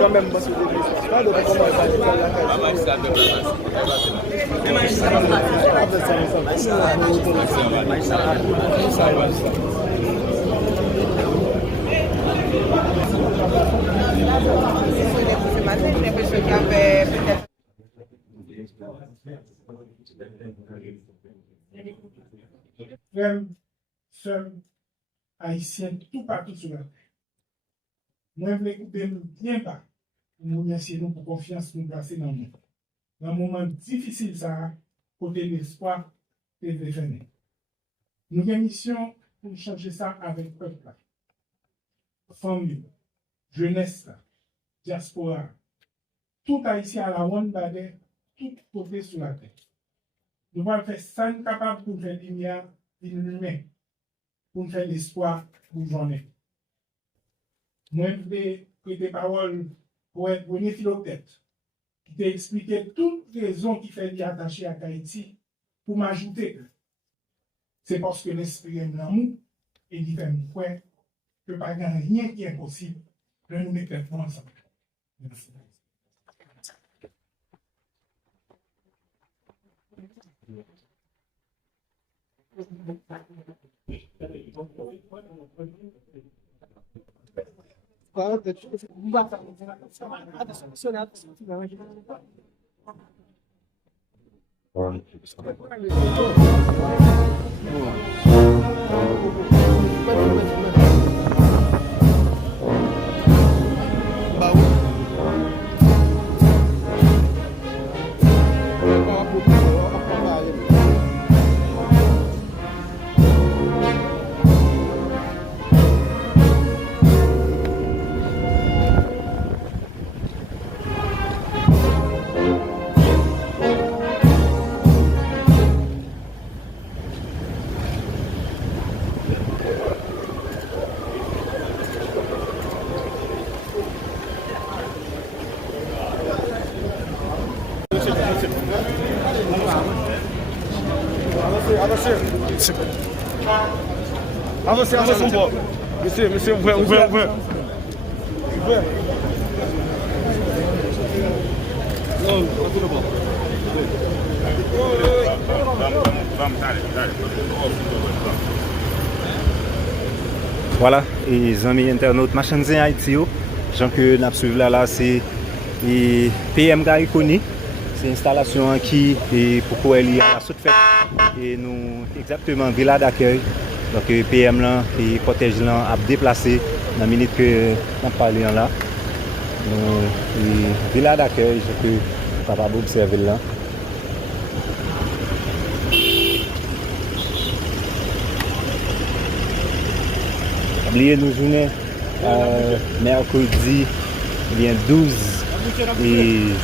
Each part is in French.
quand même parce que pas de frères, sœurs, haïtiens, tout partout sur la terre. Moi, je voulais couper bien bas pour nous remercier nous pour confiance nous placer dans nous. Dans un moment difficile, ça, côté l'espoir et de venir. Nous avons une mission pour changer ça avec le peuple. Famille, jeunesse, diaspora, tout haïtien à la one bade, tout côté sur la terre. Nous allons faire ça capable pour faire lumière, l'humain, pour faire l'espoir pour journée. Moi, je vais prêter parole pour être René Philoctète, qui t'a expliqué toutes les raisons qui fait lui attacher à Haïti, pour m'ajouter que c'est parce que l'esprit est l'amour et il fait me croire que pas rien qui est impossible de nous mettre ensemble. Merci. Avancez, avancez, mon bon. Monsieur, ouvrez. Non, pas tout le bon. Voilà, et les amis internautes, Machin Zin Haïti, Jean que nous suivons là, c'est PM Gariconi. C'est une installation qui est pour elle y a la toute fête et nous exactement villa d'accueil. Donc PM là et cortège là a déplacé dans la minute que nous parlé là. Donc villa d'accueil, je peux capable observer là. Oubliez nous journée mercredi bien 12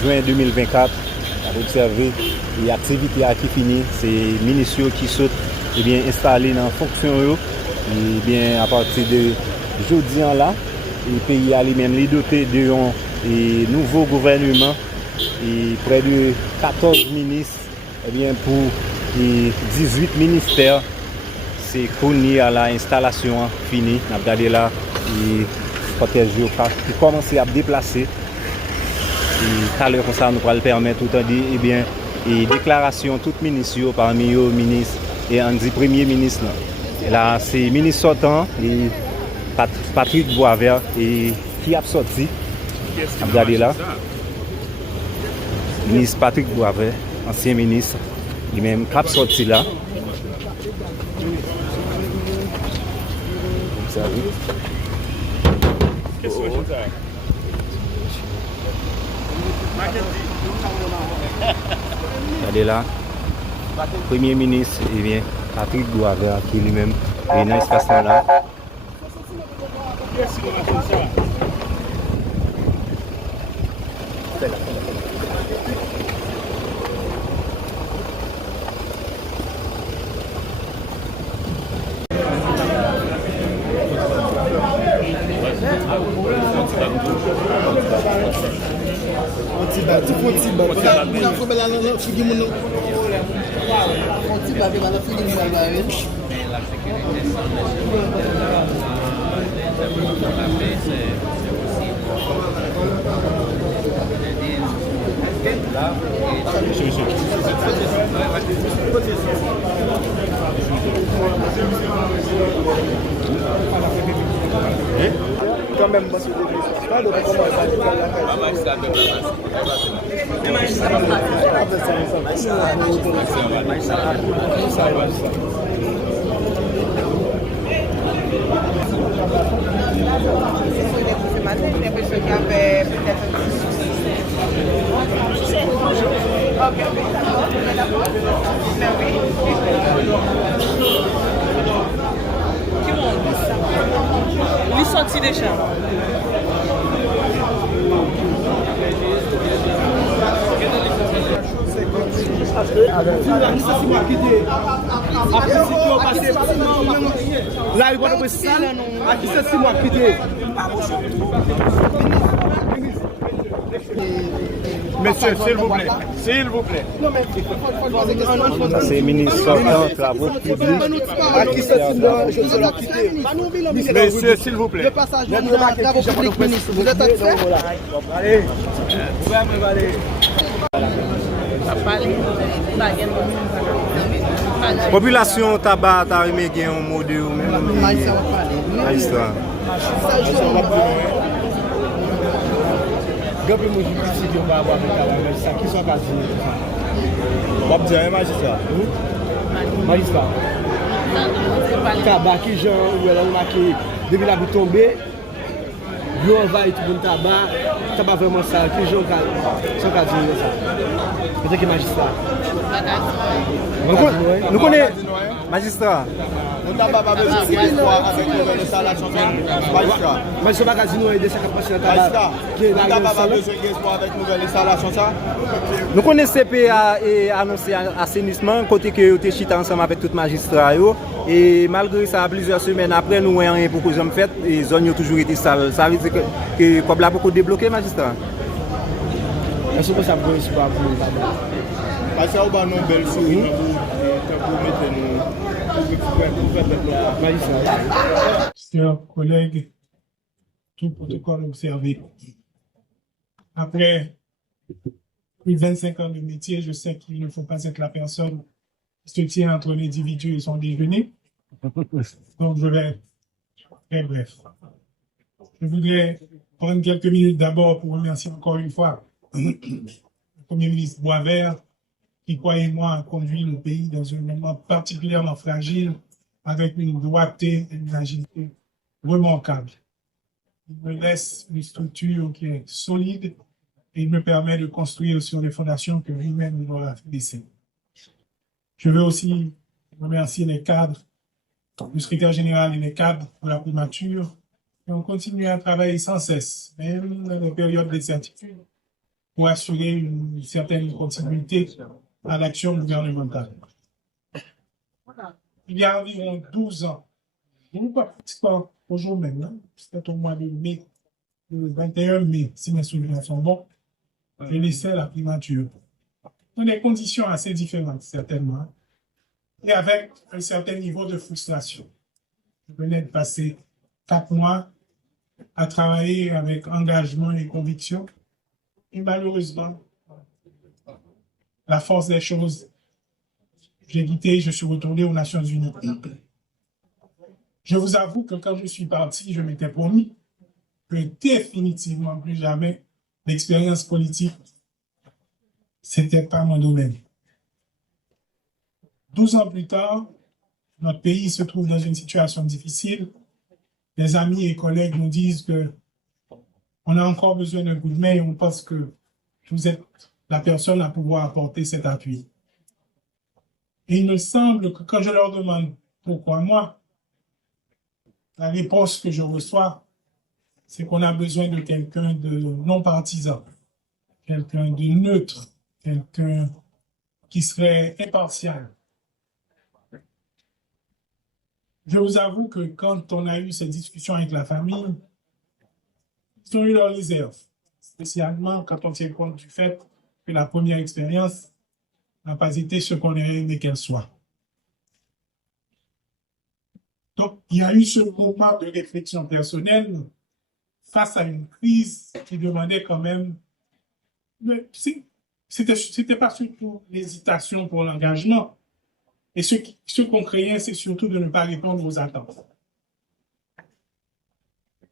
juin 2024. Observer les activités qui finissent, c'est les ministres qui sont installés dans la fonction. Et bien à partir de jeudi là, le pays a lui-même doté de un nouveau gouvernement et près de 14 ministres et bien pour 18 ministères. C'est qu'on y a l'installation finie. On a regardé là, et protège qui commence à déplacer. Et tout à l'heure, ça nous va le permettre tout à dire, eh bien, et déclaration toute ministre parmi eux, ministre et on dit premier ministre. Là, c'est ministre sortant et Patrick Boisvert et qui a sorti. Regardez là. Ministre Patrick Boisvert, ancien ministre, lui-même qui a sorti là. Vous savez. Qu'est-ce que vous avez? Regardez là, Premier ministre, eh bien, Patrick Boisvert qui lui-même est dans l'espace là. Quand même, parce que je pas de Ce matin, j'ai l'impression qu'il y avait peut-être un petit souci. Ok, d'accord. Mais oui. Qui monte ça? Lui sorti des chambres. Là, il va nous passer ça. À qui c'est 6 mois quitté? Monsieur, s'il vous plaît. S'il vous plaît. C'est ministre sortant travaux publics. À qui c'est 6 mois je suis là quitté? Monsieur, s'il vous plaît. Vous êtes satisfait? Allez. Population tabac ta remis gen un mot de ou même magistrat. Gapé moi je dis que va avoir avec ça qui sont quasi. Pas dire magistrat. Magistrat. Tabac qui genre ou là on a qui depuis la bout tomber. Yo va et tout le tabac vraiment ça qui genre sont quasi ça. Peut-être que magistrat. Nous connaissons magistrat. On n'a pas besoin de voir avec l'installation magistrat. Magistrat Magazino est de 50% de tabac. On n'a pas besoin de voir avec nouvelle installation ça. Nous connaissons CPA et annoncé assainissement côté que vous êtes chita ensemble avec tout magistrat et malgré ça plusieurs semaines après nous avons une proposition faite et zone a toujours été sale. Ça veut dire que comme là beaucoup débloqué magistrat. Est-ce que ça peut pas pour le tabac? Parce que on a une belle souris pour mettre Chers collègues, tout protocole observé. Après plus de 25 ans de métier, je sais qu'il ne faut pas être la personne qui se tient entre l'individu et son déjeuner. Donc, je vais être très bref. Je voudrais prendre quelques minutes d'abord pour remercier encore une fois le Premier ministre Boisvert, qui, croyez-moi, a conduit le pays dans un moment particulièrement fragile, avec une droiteté et une agilité remarquables. Il me laisse une structure qui est solide et il me permet de construire sur les fondations que lui-même nous a laissées. Je veux aussi remercier les cadres, le secrétaire général et les cadres pour la primature, et on continue à travailler sans cesse, même dans les périodes d'incertitude, pour assurer une certaine continuité à l'action gouvernementale. Il y a environ 12 ans, pas aujourd'hui même, c'était au mois de mai, le 21 mai, si mes souvenirs sont bons, je laissais la primature. Dans des conditions assez différentes, certainement, et avec un certain niveau de frustration. Je venais de passer 4 mois à travailler avec engagement et conviction, et malheureusement, la force des choses, j'ai quitté, je suis retourné aux Nations Unies. Je vous avoue que quand je suis parti, je m'étais promis que définitivement plus jamais l'expérience politique, c'était pas mon domaine. 12 ans plus tard, notre pays se trouve dans une situation difficile. Les amis et collègues nous disent que on a encore besoin d'un coup de main et on pense que vous êtes la personne à pouvoir apporter cet appui. Et il me semble que quand je leur demande pourquoi moi, la réponse que je reçois, c'est qu'on a besoin de quelqu'un de non partisan, quelqu'un de neutre, quelqu'un qui serait impartial. Je vous avoue que quand on a eu cette discussion avec la famille, ils ont eu leurs réserves, spécialement quand on tient compte du fait que la première expérience n'a pas été ce qu'on aurait aimé qu'elle soit. Donc, il y a eu ce moment de réflexion personnelle face à une crise qui demandait quand même, mais c'était pas surtout l'hésitation pour l'engagement. Et ce qu'on craignait, c'est surtout de ne pas répondre aux attentes.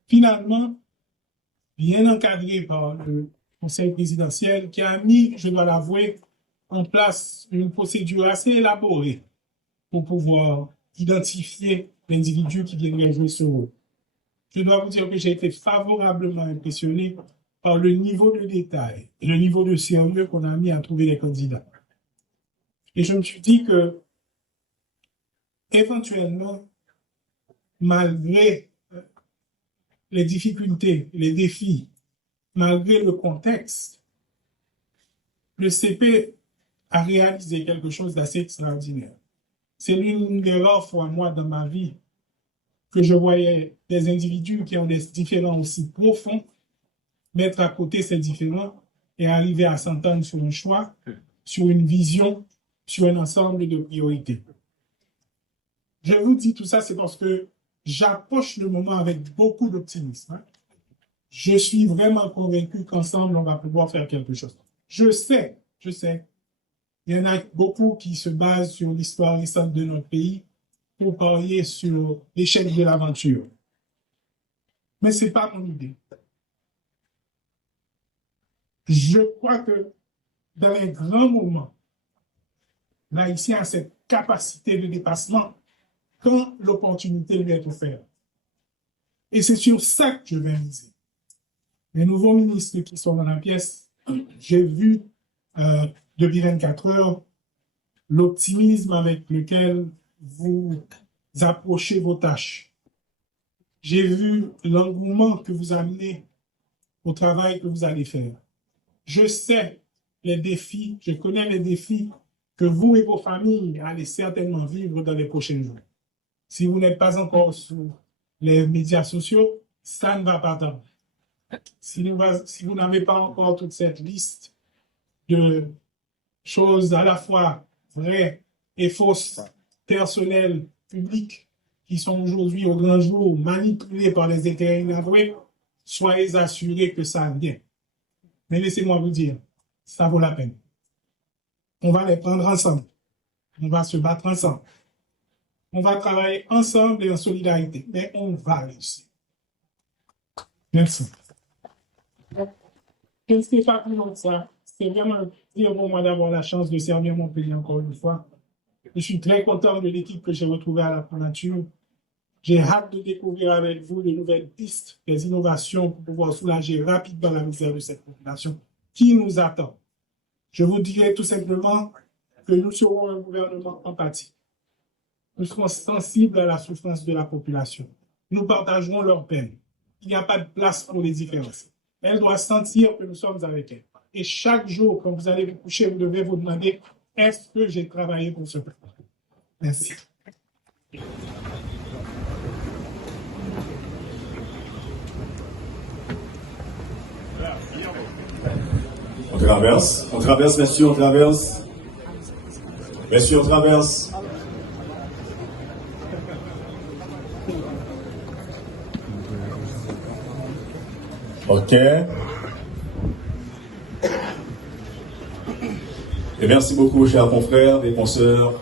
Finalement, bien encadré par le Conseil présidentiel, qui a mis, je dois l'avouer, en place une procédure assez élaborée pour pouvoir identifier l'individu qui viendrait jouer ce rôle. Je dois vous dire que j'ai été favorablement impressionné par le niveau de détail et le niveau de sérieux qu'on a mis à trouver les candidats. Et je me suis dit que, éventuellement, malgré les difficultés, les défis, malgré le contexte, le CP a réalisé quelque chose d'assez extraordinaire. C'est l'une des rares fois, moi, dans ma vie, que je voyais des individus qui ont des différends aussi profonds mettre à côté ces différends et arriver à s'entendre sur un choix, sur une vision, sur un ensemble de priorités. Je vous dis tout ça, c'est parce que j'approche le moment avec beaucoup d'optimisme. Je suis vraiment convaincu qu'ensemble, on va pouvoir faire quelque chose. Je sais, il y en a beaucoup qui se basent sur l'histoire récente de notre pays pour parier sur l'échec de l'aventure. Mais ce n'est pas mon idée. Je crois que dans les grands moments, l'Haïtien a cette capacité de dépassement quand l'opportunité lui est offerte. Et c'est sur ça que je vais miser. Les nouveaux ministres qui sont dans la pièce, j'ai vu depuis 24 heures l'optimisme avec lequel vous approchez vos tâches. J'ai vu l'engouement que vous amenez au travail que vous allez faire. Je sais les défis, je connais les défis que vous et vos familles allez certainement vivre dans les prochains jours. Si vous n'êtes pas encore sur les médias sociaux, ça ne va pas tarder. Si vous n'avez pas encore toute cette liste de choses à la fois vraies et fausses, personnelles, publiques, qui sont aujourd'hui au grand jour manipulées par les intérêts inavoués, soyez assurés que ça vient. Mais laissez-moi vous dire, ça vaut la peine. On va les prendre ensemble. On va se battre ensemble. On va travailler ensemble et en solidarité. Mais on va réussir. Merci. Je ne sais pas plus long que ça. C'est vraiment un plaisir pour moi d'avoir la chance de servir mon pays encore une fois. Je suis très content de l'équipe que j'ai retrouvée à la Nature. J'ai hâte de découvrir avec vous de nouvelles pistes, des innovations pour pouvoir soulager rapidement la misère de cette population qui nous attend. Je vous dirai tout simplement que nous serons un gouvernement empathique. Nous serons sensibles à la souffrance de la population. Nous partagerons leur peine. Il n'y a pas de place pour les différences. Elle doit sentir que nous sommes avec elle. Et chaque jour, quand vous allez vous coucher, vous devez vous demander, est-ce que j'ai travaillé pour ce peuple? Merci. On traverse, messieurs, on traverse. Messieurs, on traverse. OK. Et merci beaucoup, chers confrères et consoeurs.